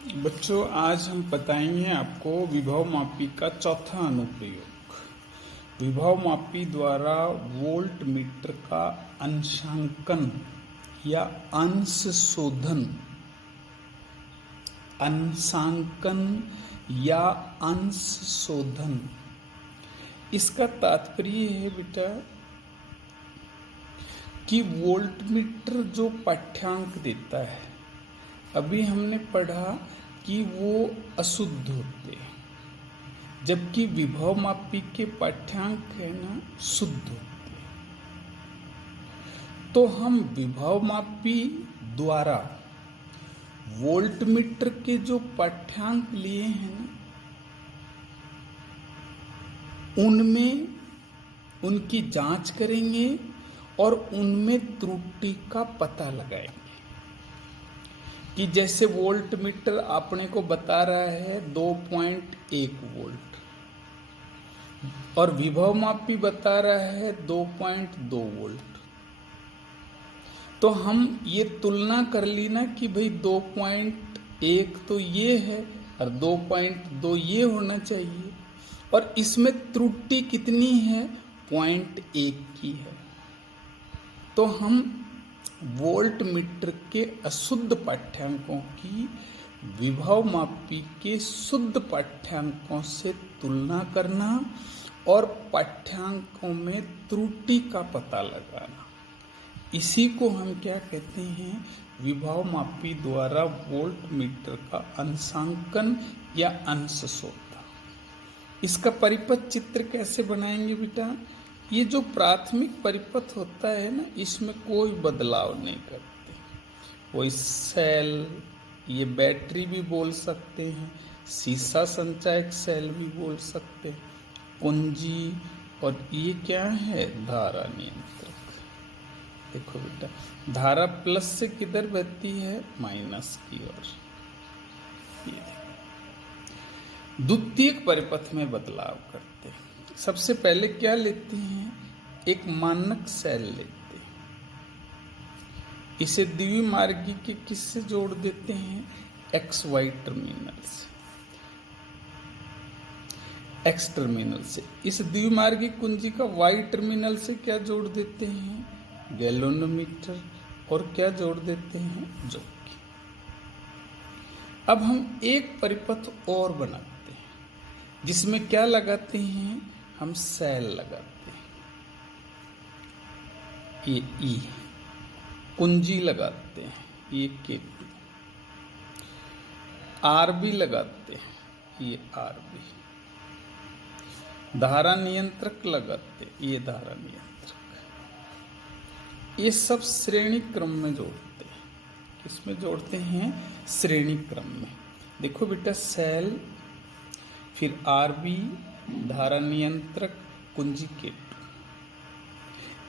बच्चों, आज हम बताएंगे आपको विभव मापी का चौथा अनुप्रयोग। विभव मापी द्वारा वोल्ट मीटर का अंशांकन या अंशांकन या अंश शोधन। इसका तात्पर्य है बेटा कि वोल्ट मीटर जो पाठ्यांक देता है, अभी हमने पढ़ा कि वो अशुद्ध होते हैं, जबकि विभव मापी के पाठ्यांक है ना शुद्ध होते हैं। तो हम विभव मापी द्वारा वोल्ट मीटर के जो पाठ्यांक लिए हैं ना, उनमें उनकी जांच करेंगे और उनमें त्रुटि का पता लगाएंगे। कि जैसे वोल्ट मीटर आपने को बता रहा है 2.1 वोल्ट और विभव मापी बता रहा है 2.2 वोल्ट। तो हम ये तुलना कर ली ना कि भाई 2.1 तो ये है और 2.2 ये होना चाहिए, और इसमें त्रुटि कितनी है? 0.1 की है। तो हम वोल्ट मीटर के अशुद्ध पाठ्यांकों की विभव मापी के शुद्ध पाठ्यांकों से तुलना करना और पाठ्यांकों में त्रुटि का पता लगाना, इसी को हम क्या कहते हैं? विभव मापी द्वारा वोल्ट मीटर का अंशांकन या अंश शोधन। इसका परिपथ चित्र कैसे बनाएंगे बेटा? ये जो प्राथमिक परिपथ होता है ना, इसमें कोई बदलाव नहीं करते। वही सेल, ये बैटरी भी बोल सकते हैं, सीसा संचायक सेल भी बोल सकते हैं, कुंजी, और ये क्या है? धारा नियंत्रक। देखो बेटा, धारा प्लस से किधर बहती है? माइनस की ओर। द्वितीयक परिपथ में बदलाव करते हैं। सबसे पहले क्या लेते हैं? एक मानक सेल लेते हैं, इसे द्विमार्गी के किससे जोड़ देते हैं? XY टर्मिनल से, X टर्मिनल से। इस द्विमार्गी कुंजी का Y टर्मिनल से क्या जोड़ देते हैं? गैल्वेनोमीटर। और क्या जोड़ देते हैं? जॉकी। अब हम एक परिपथ और बनाते हैं, जिसमें क्या लगाते हैं? हम सेल लगाते हैं, ये E, कुंजी लगाते हैं, ये K2, RB लगाते हैं, ये RB, धारा नियंत्रक लगाते हैं, ये धारा नियंत्रक। ये सब श्रेणी क्रम में जोड़ते हैं। किसमें जोड़ते हैं? श्रेणी क्रम में। देखो बेटा, सेल, फिर RB, धारा नियंत्रक, कुंजी K2।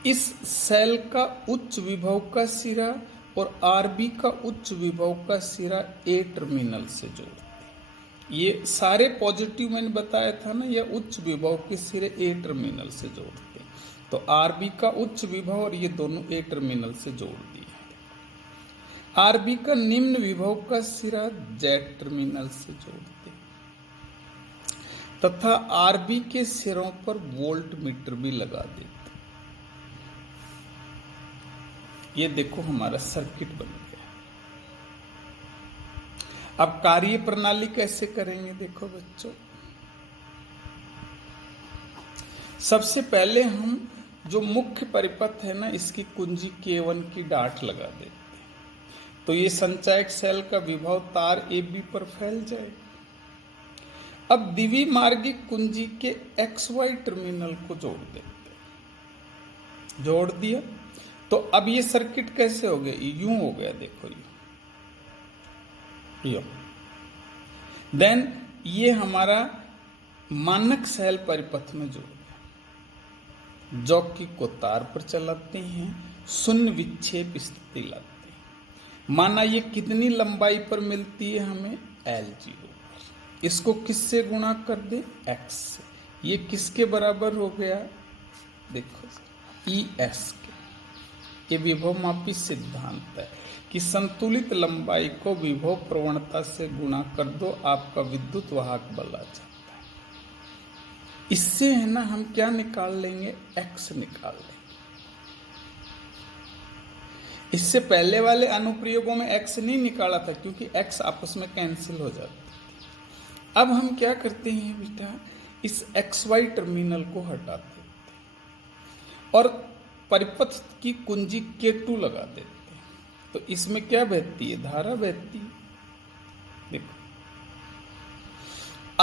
इस सेल का उच्च विभव का सिरा और RB का उच्च विभव का सिरा A टर्मिनल से जोड़ते हैं। ये सारे पॉजिटिव मैंने बताया था ना, ये उच्च विभव के सिरे A टर्मिनल से जोड़ते हैं। तो RB का उच्च विभव और ये दोनों A टर्मिनल से जोड़ दिए। RB का निम्न विभव का सिरा Z टर्मिनल से जोड़ते हैं, तथा RB के सिरों पर वोल्ट मीटर भी लगा देते। ये देखो, हमारा सर्किट बन गया। अब कार्य प्रणाली कैसे करेंगे? देखो बच्चों, सबसे पहले हम जो मुख्य परिपथ है ना, इसकी कुंजी K1 की डाट लगा देते हैं। तो ये संचायक सेल का विभव तार AB पर फैल जाएगा। अब द्विमार्गी कुंजी के XY टर्मिनल को जोड़ देते हैं। जोड़ दिया तो अब ये सर्किट कैसे हो गया? यूं हो गया, देखो यूं। देन ये हमारा मानक सेल परिपथ में जुड़ गया। जॉकी को तार पर चलाते हैं, शून्य विक्षेप स्थिति लाते हैं। माना ये कितनी लंबाई पर मिलती है हमें? L0। इसको किससे गुणा कर दे? X से। ये किसके बराबर हो गया? देखो, ES के। ये विभव मापी सिद्धांत है कि संतुलित लंबाई को विभव प्रवणता से गुणा कर दो, आपका विद्युत वाहक बल आ जाता है। इससे है ना हम क्या निकाल लेंगे, x निकाल लेंगे। इससे पहले वाले अनुप्रयोगों में x नहीं निकाला था क्योंकि x आपस में कैंसिल हो जाता है। अब हम क्या करते हैं बेटा, इस xy टर्मिनल को हटाते हैं और परिपथ की कुंजी K2 लगा देते हैं। तो इसमें क्या बहती है, धारा बहती है। देखो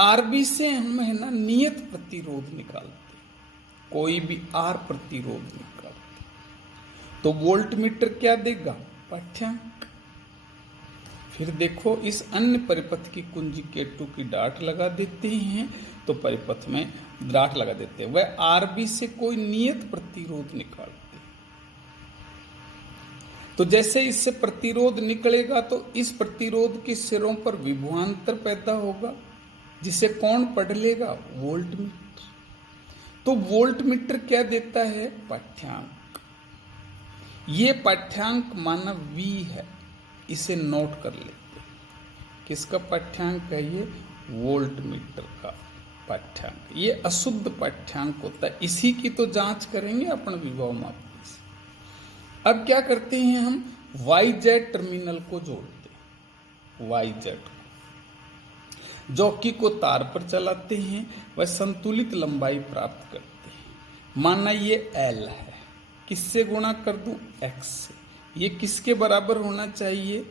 RB से हम है ना नियत प्रतिरोध निकालते हैं, कोई भी R प्रतिरोध निकालते, तो वोल्ट मीटर क्या देगा, पाठ्यांक। फिर देखो इस अन्य परिपथ की कुंजी K2 की डाट लगा देते हैं, तो परिपथ में डाट लगा देते हैं। वह RB से कोई नियत प्रतिरोध निकालते हैं। तो जैसे इससे प्रतिरोध निकलेगा तो इस प्रतिरोध के सिरों पर विभवांतर पैदा होगा, जिसे कौन पढ़ लेगा, वोल्ट मीटर। तो वोल्ट मीटर क्या देता है, पाठ्यांक। ये पाठ्यांक माना V है, इसे नोट कर लेते हैं। किसका पाठ्यांक है ये, वोल्ट मीटर का पाठ्यांक। ये अशुद्ध पाठ्यांक होता है, इसी की तो जांच करेंगे अपन विभव मापी से। अब क्या करते हैं हम, YZ टर्मिनल को जोड़ते हैं, YZ को जॉकी को तार पर चलाते हैं, वह संतुलित लंबाई प्राप्त करते हैं। माना ये L है, किससे गुणा कर दूं, x से। ये किसके बराबर होना चाहिए,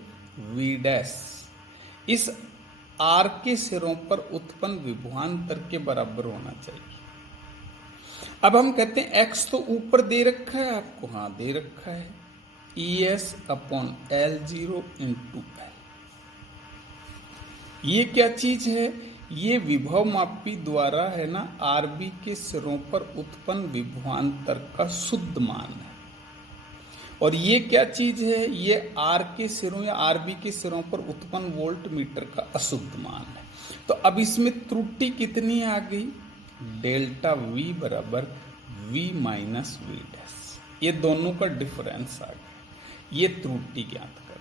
V'। इस R के सिरों पर उत्पन्न विभवांतर के बराबर होना चाहिए। अब हम कहते हैं x तो ऊपर दे रखा है आपको, हाँ दे रखा है, ES/L0 × L। ये क्या चीज है, ये विभव मापी द्वारा है ना RB के सिरों पर उत्पन्न विभवांतर का शुद्ध मान है। और ये क्या चीज है, ये R के सिरों या RB के सिरों पर उत्पन्न वोल्ट मीटर का अशुद्ध मान है। तो अब इसमें त्रुटि कितनी आ गई, डेल्टा V बराबर V माइनस V डैश। ये दोनों का डिफरेंस आ गया, ये त्रुटि ज्ञात करना।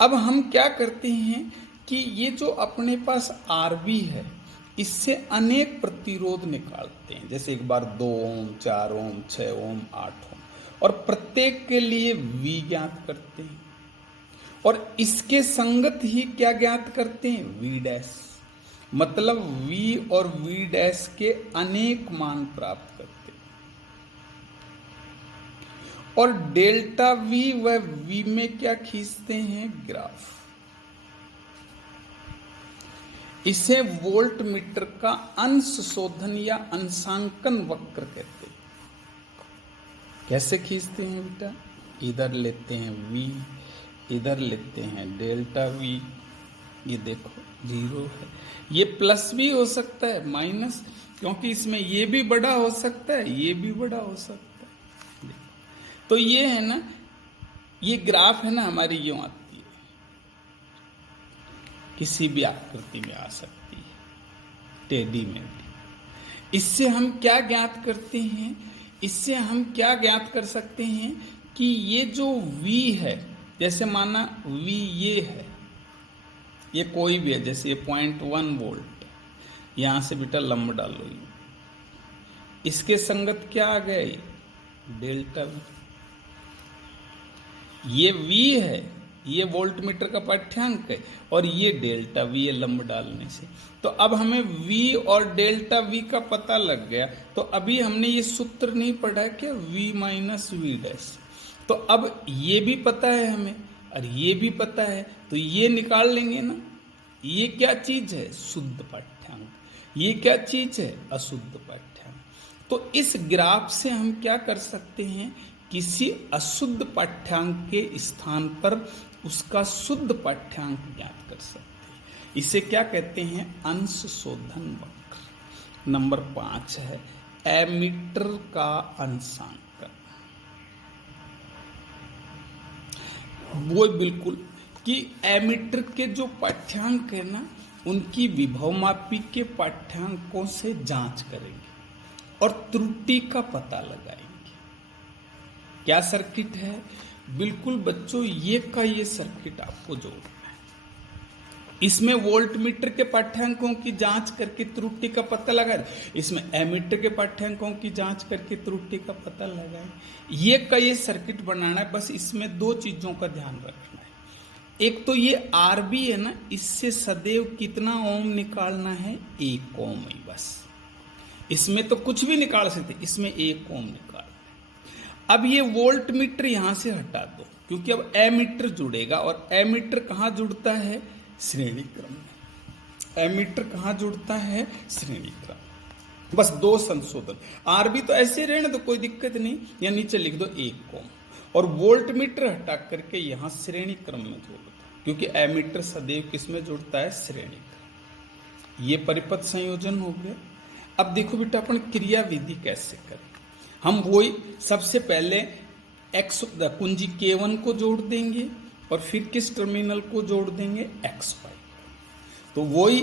अब हम क्या करते हैं कि ये जो अपने पास RB है, इससे अनेक प्रतिरोध निकालते हैं। जैसे एक बार 2 ओम, 4 ओम, 6 ओम, 8 ओम, और प्रत्येक के लिए V ज्ञात करते हैं। और इसके संगत ही क्या ज्ञात करते हैं, V डैश। मतलब V और V डैश के अनेक मान प्राप्त करते हैं। और डेल्टा V व V में क्या खींचते हैं, ग्राफ। इसे वोल्ट मीटर का अंश शोधन या अंशांकन वक्र कहते हैं। कैसे खींचते हैं बेटा, इधर लेते हैं V, इधर लेते हैं डेल्टा V। ये देखो 0 है, ये प्लस भी हो सकता है, माइनस, क्योंकि इसमें ये भी बड़ा हो सकता है, ये भी बड़ा हो सकता है। तो ये है ना, ये ग्राफ है ना हमारी यूं आती है, किसी भी आकृति में आ सकती है, टेढ़ी में भी। इससे हम क्या ज्ञात करते हैं, इससे हम क्या ज्ञात कर सकते हैं कि ये जो V है, जैसे माना V ये है, ये कोई भी है, जैसे ये 0.1 वोल्ट, यहां से बेटा लंब डालो, इसके संगत क्या आ गए, डेल्टा V। ये V है, ये वोल्ट मीटर का पाठ्यांक है, और ये डेल्टा V है लंब डालने से। तो अब हमें V और डेल्टा V का पता लग गया। तो अभी हमने ये सूत्र नहीं पढ़ा क्या, V माइनस V डैश। तो अब ये भी पता है हमें और ये भी पता है, तो ये निकाल लेंगे ना। ये क्या चीज है, शुद्ध पाठ्यांक। ये क्या चीज है, अशुद्ध पाठ्यांक। तो इस ग्राफ से हम क्या कर सकते हैं, किसी अशुद्ध पाठ्यांक के स्थान पर उसका शुद्ध पाठ्यांक ज्ञात कर सकते हैं। इसे क्या कहते हैं, अंश शोधन वक्र। नंबर 5 है एमीटर का अंशांकन। वो बिल्कुल कि एमीटर के जो पाठ्यांक है ना, उनकी विभवमापी के पाठ्यांकों से जांच करेंगे और त्रुटि का पता लगाएंगे। क्या सर्किट है, बिल्कुल बच्चों ये का ये सर्किट आपको जोड़ना है। इसमें वोल्ट मीटर के पाठ्यांकों की जांच करके त्रुटि का पता लगाए, इसमें एमीटर के पाठ्यांकों की जांच करके त्रुटि का पता लगाए। ये का ये सर्किट बनाना है, बस इसमें दो चीजों का ध्यान रखना है। एक तो ये आरबी है ना, इससे सदैव कितना ओम निकालना है, 1 ओम ही बस। इसमें तो कुछ भी निकाल सकते, इसमें 1 ओम निकाल। अब ये वोल्ट मीटर यहां से हटा दो, क्योंकि अब एमीटर जुड़ेगा, और एमीटर कहां जुड़ता है, श्रेणी क्रम में। एमीटर कहां जुड़ता है, श्रेणी क्रम। बस दो संशोधन, आरबी तो ऐसे रहने दो, कोई दिक्कत नहीं, या नीचे लिख दो 1 ओम, और वोल्ट मीटर हटा करके यहां श्रेणी क्रम में जोड़ दो, क्योंकि एमीटर सदैव किस में जुड़ता है, श्रेणी क्रम। ये परिपथ संयोजन हो गया। अब देखो बेटा अपन क्रिया विधि कैसे करें। हम वही सबसे पहले एक्स कुंजी K1 को जोड़ देंगे, और फिर किस टर्मिनल को जोड़ देंगे, XY। तो वही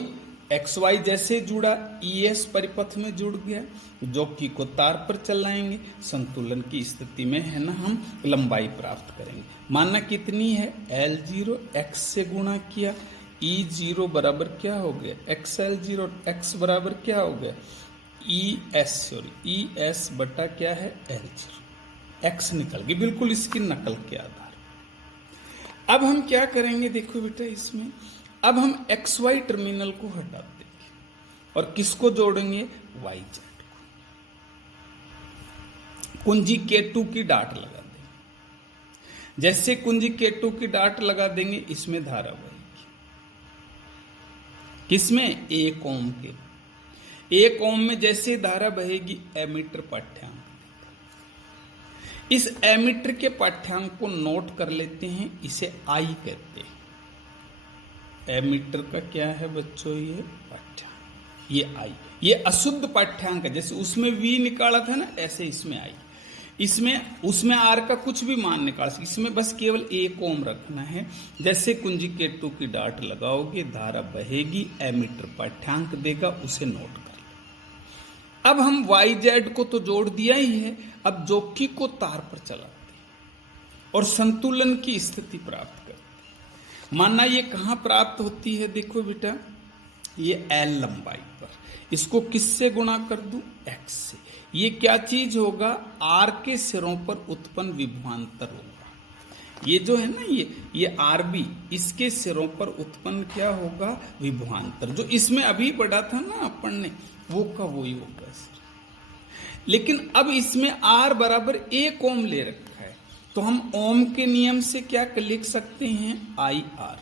XY जैसे जुड़ा, ES परिपथ में जुड़ गया, जॉकी को तार पर चलाएंगे, संतुलन की स्थिति में है ना हम लंबाई प्राप्त करेंगे। माना कितनी है, L0 X से गुणा किया, E0 बराबर क्या हो गया, XL0, X बराबर क्या हो गया, ES बटा क्या है, L0। X निकल गई बिल्कुल इसकी नकल के आधार। अब हम क्या करेंगे, देखो बेटा इसमें अब हम XY टर्मिनल को हटा देंगे, और किसको जोड़ेंगे, YZ को। कुंजी K2 की डाट लगा देंगे। जैसे कुंजी K2 की डाट लगा देंगे, इसमें धारा बहेगी, किसमें, 1 ओम के। 1 ओम में जैसे धारा बहेगी, एमीटर पाठ्यांक, इस एमीटर के पाठ्यांक को नोट कर लेते हैं, इसे I कहते हैं। एमीटर का क्या है बच्चों, ये पाठ्यांक, ये I, ये अशुद्ध पाठ्यांक है। जैसे उसमें V निकाला था ना, ऐसे इसमें I, इसमें उसमें R का कुछ भी मान निकाल सकते, इसमें बस केवल 1 ओम रखना है। जैसे कुंजी K2 की डाट लगाओगे, धारा बहेगी, एमीटर पाठ्यांक देगा, उसे नोट कर। अब हम YZ को तो जोड़ दिया ही है, अब जॉकी को तार पर चलाते हैं और संतुलन की स्थिति प्राप्त करते हैं। मानना ये कहां प्राप्त होती है, देखो बेटा ये L लंबाई पर, इसको किससे गुणा कर दूं, X से। ये क्या चीज होगा, R के सिरों पर उत्पन्न विभवांतर होगा। ये जो है ना, ये RB, इसके सिरों पर उत्पन्न क्या होगा, विभवांतर। जो इसमें अभी पढ़ा था ना अपन ने, वो का वही होगा सर। लेकिन अब इसमें R बराबर 1 ओम ले रखा है, तो हम ओम के नियम से क्या लिख सकते हैं, IR।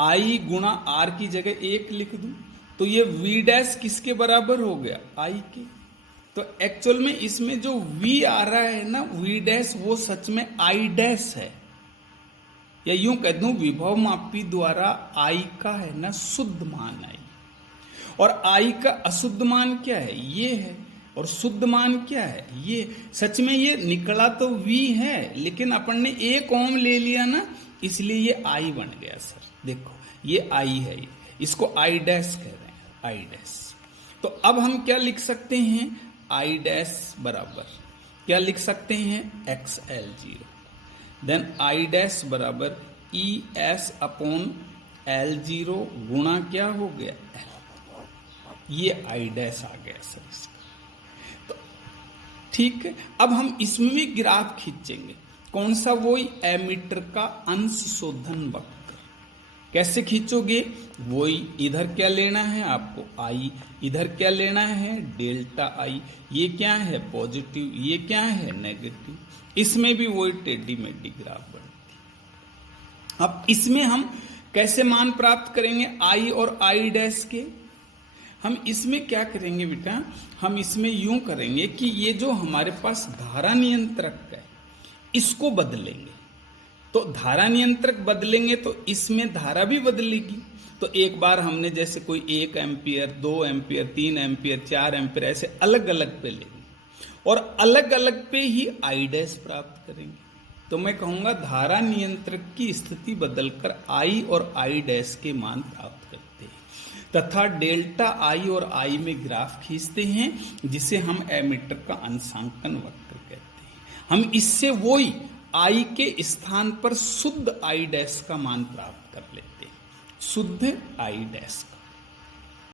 I गुणा R की जगह 1 लिख दूं, तो ये V डैश किसके बराबर हो गया, I के। तो एक्चुअल में इसमें जो V आ रहा है ना, V डैश, वो सच में I डैश है, या यूं कह दूं विभव मापी द्वारा I का है ना शुद्ध मान I, और I का अशुद्ध मान क्या है, ये है, और शुद्ध मान क्या है, ये। सच में ये निकला तो V है, लेकिन अपन ने 1 ओम ले लिया ना, इसलिए ये I बन गया सर। देखो ये I है, ये इसको I डैश कह रहे हैं, I डैश। तो अब हम क्या लिख सकते हैं, I डैश बराबर क्या लिख सकते हैं, XL0। देन I डैश बराबर ES अपॉन L0 गुणा क्या हो गया, L। ये I डैश आ गया सर इसका। तो ठीक है, अब हम इसमें भी ग्राफ खींचेंगे। कौन सा, वही एमीटर का अंश शोधन वक्र। कैसे खींचोगे, वही इधर क्या लेना है आपको, I, इधर क्या लेना है, डेल्टा I। ये क्या है, पॉजिटिव, ये क्या है, नेगेटिव। इसमें भी वही टेढ़ी मेढ़ी ग्राफ बनती है। अब इसमें हम कैसे मान प्राप्त करेंगे, I और I डैश के। हम इसमें क्या करेंगे बेटा, हम इसमें यूं करेंगे कि ये जो हमारे पास धारा नियंत्रक है, इसको बदलेंगे। तो धारा नियंत्रक बदलेंगे तो इसमें धारा भी बदलेगी। तो एक बार हमने जैसे कोई 1 एम्पियर, 2 एम्पियर, 3 एम्पियर, 4 एम्पियर, ऐसे अलग अलग पे लेंगे, और अलग अलग पे ही I डैश प्राप्त करेंगे। तो मैं कहूंगा धारा नियंत्रक की स्थिति बदलकर I और I डैश के मान प्राप्त करते हैं, तथा डेल्टा I और I में ग्राफ खींचते हैं, जिसे हम एमीटर का अंशांकन वक्र कहते हैं। हम इससे वही आई के स्थान पर शुद्ध आई डैश का मान प्राप्त कर लेते हैं, शुद्ध आई डैश का।